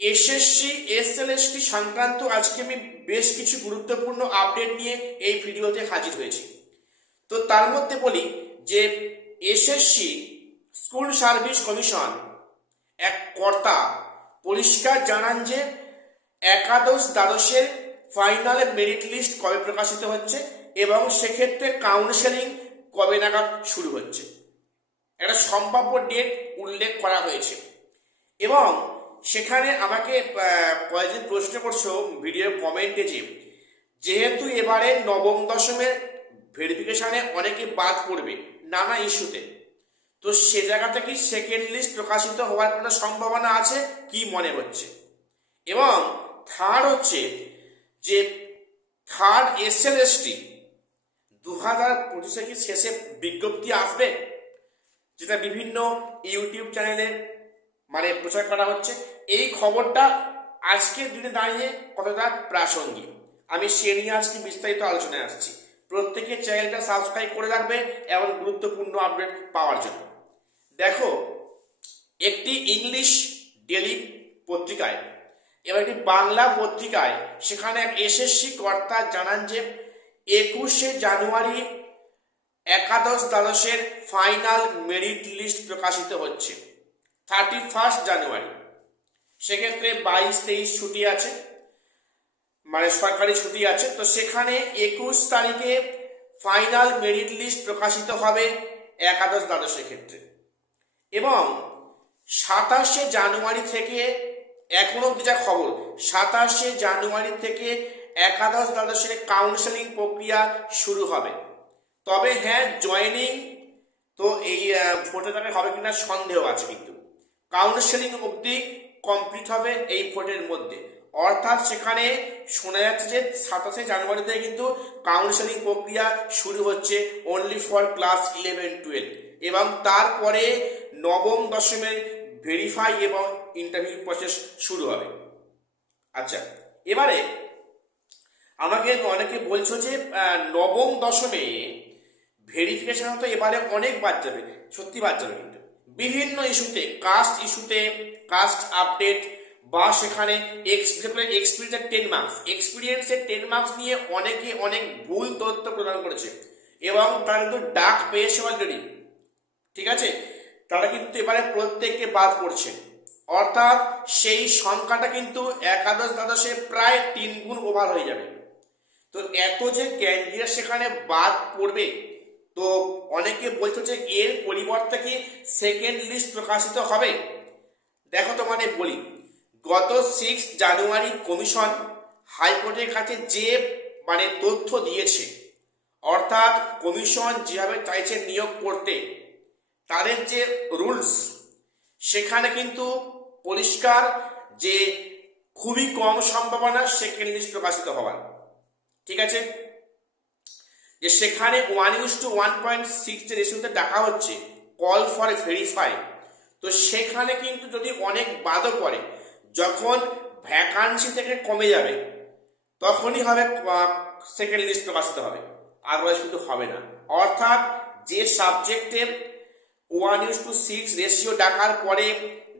SSC SLST সংক্রান্ত আজকে আমি বেশ কিছু গুরুত্বপূর্ণ আপডেট নিয়ে এই ভিডিওতে হাজির হয়েছি। তো তার মধ্যে বলি যে এসএসসি স্কুল সার্ভিস কমিশন এক কর্তা পরিষ্কার জানান যে একাদশ দ্বাদশের ফাইনাল মেরিট লিস্ট কবে প্রকাশিত হচ্ছে এবং সেক্ষেত্রে কাউন্সেলিং কবে নাগাদ শুরু হচ্ছে, একটা সম্ভাব্য ডেট উল্লেখ করা হয়েছে। এবং সেখানে আমাকে কয়েকজন প্রশ্ন করছো ভিডিও কমেন্টে যে যেহেতু এবারে নবম দশমের ভেরিফিকেশনে অনেকে বাদ পড়বে নানা ইস্যুতে, তো সে জায়গাতে কি সেকেন্ড লিস্ট প্রকাশিত হওয়ার কোনো সম্ভাবনা আছে কি মনে হচ্ছে? এবং থার্ড হচ্ছে যে থার্ড এসএলএসটি 2025 কি শেষে বিজ্ঞপ্তি আসবে, যেটা বিভিন্ন ইউটিউব চ্যানেলে প্রচার করা হচ্ছে। এই খবরটা আজকের দিনে দাঁড়িয়ে কতটা প্রাসঙ্গিক আমি সে নিয়ে আজকে বিস্তারিত আলোচনায় আসছি। প্রত্যেকে চ্যানেলটা সাবস্ক্রাইব করে রাখবে এবং গুরুত্বপূর্ণ আপডেট পাওয়ার জন্য। দেখো, একটি ইংলিশ ডেলি পত্রিকায় এবং একটি বাংলা পত্রিকায় সেখানে এক এসএসসি কর্তা জানান যে 21শে জানুয়ারি একাদশ দ্বাদশের ফাইনাল মেরিট লিস্ট প্রকাশিত হচ্ছে। 31 জানুয়ারি, সেক্ষেত্রে 22-23 ছুটি আছে, সরকারি ছুটি আছে। তো সেখানে 21 তারিখে ফাইনাল মেরিট লিস্ট প্রকাশিত হবে একাদশ দ্বাদশের ক্ষেত্রে। এবং 27শে জানুয়ারি থেকে, এখন অব্দি যা খবর, 27শে জানুয়ারি থেকে একাদশ দ্বাদশের কাউন্সেলিং প্রক্রিয়া শুরু হবে। তবে হ্যাঁ, জয়েনিং তো এই ভোটে তাকে হবে কিনা সন্দেহ আছে, কিন্তু কাউন্সেলিং অবধি কমপ্লিট হবে এই ভোটের মধ্যে। অর্থাৎ সেখানে শোনা যাচ্ছে যে 27শে জানুয়ারি থেকে কিন্তু কাউন্সেলিং প্রক্রিয়া শুরু হচ্ছে অনলি ফর ক্লাস 11-12, এবং তারপরে নবম দশমের ভেরিফাই এবং ইন্টারভিউ প্রসেস শুরু হবে। আচ্ছা, এবারে আমাকে অনেকে বলছো যে নবম দশমে ভেরিফিকেশন তো এবারে অনেক বাদ যাবে, সত্যি বাদ যাবে, কিন্তু বিভিন্ন ইস্যুতে, কাস্ট ইস্যুতে, কাস্ট আপডেট বা সেখানে এক্সপিরিয়েন্সের 10 মার্কস, এক্সপিরিয়েন্সের 10 মার্কস নিয়ে অনেকে অনেক ভুল তথ্য প্রদান করেছে এবং তারা কিন্তু ডাক পেয়েছে অলরেডি। ঠিক আছে, তারা কিন্তু এবারে প্রত্যেককে বাদ পড়ছে, অর্থাৎ সেই সংখ্যাটা কিন্তু একাদশ দ্বাদশে প্রায় 3 গুণ ওভার হয়ে যাবে। তো এত যে ক্যান্ডিডেট সেখানে বাদ পড়বে, তো অনেকে বলছো যে এর পরিবর্তে কি সেকেন্ড লিস্ট প্রকাশিত হবে। দেখো তোমাদের বলি, গত 6 জানুয়ারি কমিশন হাইকোর্টের কাছে যে তথ্য দিয়েছে, অর্থাৎ কমিশন যেভাবে চাইছে নিয়োগ করতে, তাদের যে রুলস, সেখানে কিন্তু পরিষ্কার যে খুবই কম সম্ভাবনা সেকেন্ড লিস্ট প্রকাশিত হওয়ার। ঠিক আছে, যে সেখানে 1:1.6 যে রেশিওতে ডাকা হচ্ছে কল ফর ভেরিফাই, তো সেখানে কিন্তু যদি অনেক বাদও পড়ে, যখন ভ্যাকান্সি থেকে কমে যাবে তখনই হবে সেকেন্ড লিস্ট প্রকাশিত হবে, আদারওয়াইজ কিন্তু হবে না। অর্থাৎ যে সাবজেক্টে 1:6 রেশিও ডাকার পরে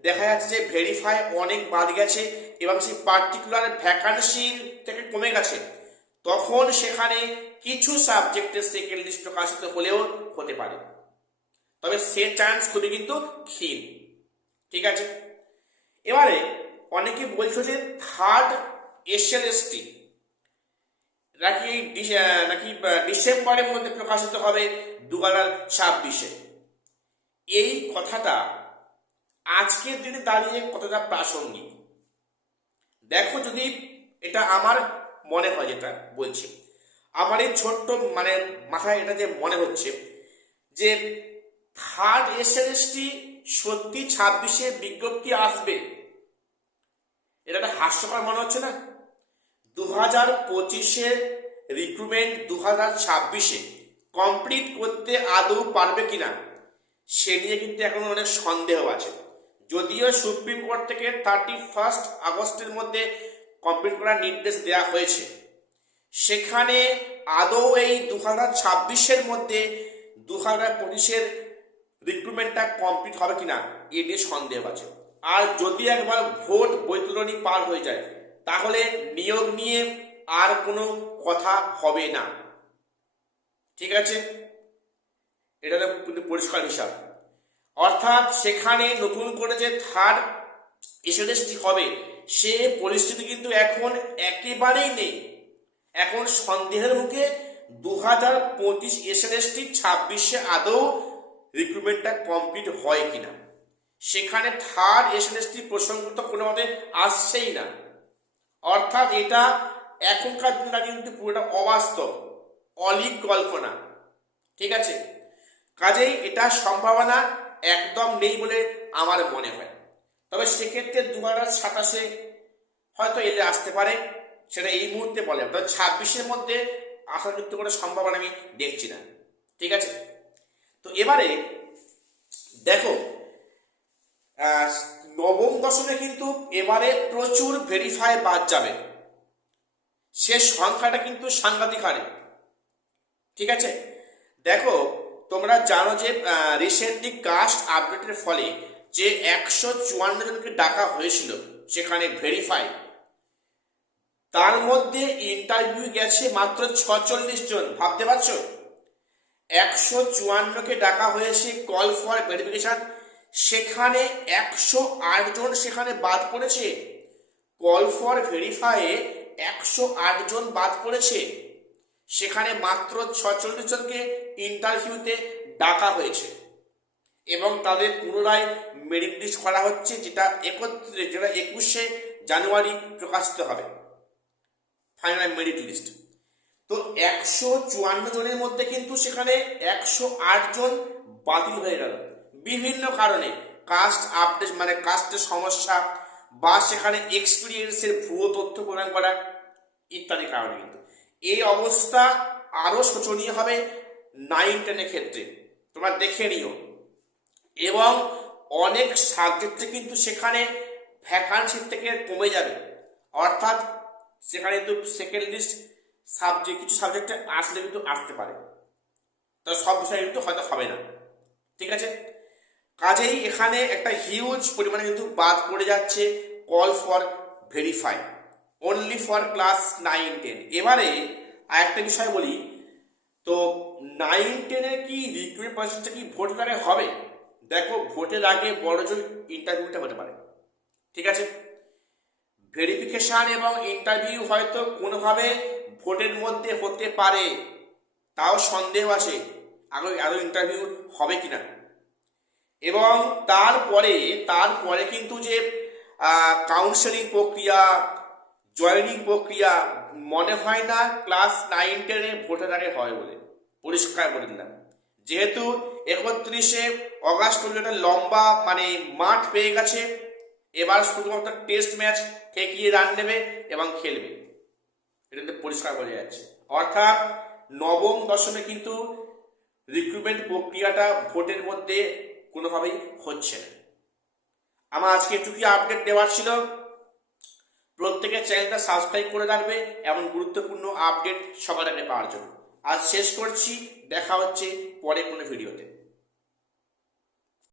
দেখা যাচ্ছে যে ভেরিফাই অনেক বাদ গেছে এবং সেই পার্টিকুলার ভ্যাকান্সির থেকে কমে গেছে, তখন সেখানে কিছু সাবজেক্টের সেকেন্ড লিস্ট প্রকাশিত হলেও হতে পারে, তবে সে চান্স খুবই কিন্তু ক্ষীণ। ঠিক আছে, এবারে অনেকে বলছো যে থার্ড এসএলএসটি নাকি ডিসেম্বরের মধ্যে প্রকাশিত হবে 2026-এ। এই কথাটা আজকের দিনে দাঁড়িয়ে কতটা প্রাসঙ্গিক দেখো। যদি এটা আমার মনে হয়, যেটা বলছি, আমার এই ছোট্ট মাথায় এটা যে মনে হচ্ছে যে থার্ড এসএলএসটি সত্যি 26-এ বিজ্ঞপ্তি আসবে, এটা একটা হাস্যকর মনে হচ্ছে না? 2025-এর রিক্রুটমেন্ট 2026-এ কমপ্লিট করতে আদৌ পারবে কিনা সে নিয়ে কিন্তু এখন অনেক সন্দেহ আছে। যদিও সুপ্রিম কোর্ট থেকে 31 আগস্টের মধ্যে কমপ্লিট করার নির্দেশ দেওয়া হয়েছে, সেখানে আদৌ এই 2026-এর মধ্যে 2025-এর রিক্রুটমেন্টটা কমপ্লিট হবে কিনা এ নিয়ে সন্দেহ আছে। আর যদি একবার ভোট বৈতরণী পার হয়ে যায় তাহলে নিয়োগ নিয়ে আর কোনো কথা হবে না। ঠিক আছে, এটা কিন্তু পরিষ্কার হিসাব। অর্থাৎ সেখানে নতুন করে যে থার্ড এসএলএসটি হবে সে পরিস্থিতি কিন্তু এখন একেবারেই নেই। এখন সন্দেহের মুখে 2025 এসএলএসটি 26-এ আদৌ রিক্রুটমেন্টটা কমপ্লিট হয় কিনা, সেখানে থার্ড এসএলএসটি প্রসঙ্গ তো কোনোভাবে আসছেই না। অর্থাৎ এটা এখনকার দিনটা কিন্তু পুরোটা অবাস্তব, অলিক কল্পনা। ঠিক আছে, কাজেই এটা সম্ভাবনা একদম নেই বলে আমার মনে হয়। তবে সেক্ষেত্রে 2027-এ হয়তো এলে আসতে পারে, সেটা এই মুহূর্তে বলে, তবে 26-এর মধ্যে আসার কিন্তু কোনো সম্ভাবনা আমি দেখছি না। ঠিক আছে, তো এবারে দেখো নবম দশমে কিন্তু এবারে প্রচুর ভেরিফাই বাদ যাবে, সে সংখ্যাটা কিন্তু সাংঘাতিক হারে। ঠিক আছে, দেখো তোমরা জানো যে রিসেন্টলি কাস্ট আপডেটের ফলে যে 154 জনকে ডাকা হয়েছিল সেখানে ভেরিফাই, তার মধ্যে ইন্টারভিউ গেছে মাত্র 46 জন। ভাবতে পারছো, 154কে ডাকা হয়েছে কল ফর ভেরিফিকেশন, সেখানে 108 জন সেখানে বাদ পড়েছে। কল ফর ভেরিফাইয়ে 108 জন বাদ পড়েছে, সেখানে মাত্র 46 জনকে ইন্টারভিউতে ডাকা হয়েছে এবং তাদের পুনরায় মেরিট লিস্ট করা হচ্ছে, যেটা 21শে জানুয়ারি প্রকাশিত হবে ফাইনাল মেরিট লিস্ট। তো 154 জনের মধ্যে কিন্তু সেখানে 108 জন বাতিল হয়ে গেল বিভিন্ন কারণে, কাস্ট আপডেট মানে কাস্টের সমস্যা বা সেখানে এক্সপিরিয়েন্সের ভুয়ো তথ্য প্রদান করা ইত্যাদি কারণে। কিন্তু এই অবস্থা আরো শোচনীয় হবে 9-10 ক্ষেত্রে, তোমরা দেখে নিও। এবং অনেক সাবজেক্টে কিন্তু সেখানে ভ্যাকান্সি থেকে কমে যাবে, অর্থাৎ সেখানে কিন্তু সেকেন্ড লিস্ট সাবজেক্ট কিছু সাবজেক্টে আসলে কিন্তু আসতে পারে, তো সব বিষয় কিন্তু হয়তো হবে না। ঠিক আছে, কাজেই এখানে একটা হিউজ পরিমাণে কিন্তু বাদ পড়ে যাচ্ছে call for verify only for class 9-10। এবারে আরেকটা বিষয় বলি, তো 9-10-এর কি রিক্রুটমেন্ট প্রসেসটা কি ভোটের আগে হবে? দেখো ভোটের আগে বড় জোর ইন্টারভিউটা হতে পারে। ঠিক আছে, ভেরিফিকেশন এবং ইন্টারভিউ হয়তো কোনোভাবে ভোটের মধ্যে হতে পারে, তাও সন্দেহ আছে আরো ইন্টারভিউ হবে কিনা। এবং তারপরে কিন্তু যে কাউন্সেলিং প্রক্রিয়া, জয়নিং প্রক্রিয়া মনে হয় না ক্লাস 9-10-এ ভোটের আগে হয় বলে, পরিষ্কার করে দিলাম। যেহেতু 31শে অগাস্ট পর্যন্ত লম্বা মানে মাঠ পেয়ে গেছে, এবার শুধুমাত্র টেস্ট ম্যাচ ঠেকিয়ে রান নেবে এবং খেলবে, এটা পরিষ্কার বোঝা যাচ্ছে। অর্থাৎ নবম দশমে কিন্তু রিক্রুটমেন্ট প্রক্রিয়াটা ভোটের মধ্যে কোনোভাবেই হচ্ছে না। আমার আজকে এটুকুই আপডেট দেওয়ার ছিল। প্রত্যেকের চ্যানেলটা সাবস্ক্রাইব করে রাখবে এমন গুরুত্বপূর্ণ আপডেট সবার আগে পাওয়ার জন্য। আজ শেষ করছি, দেখা হচ্ছে পরে কোনো ভিডিওতে।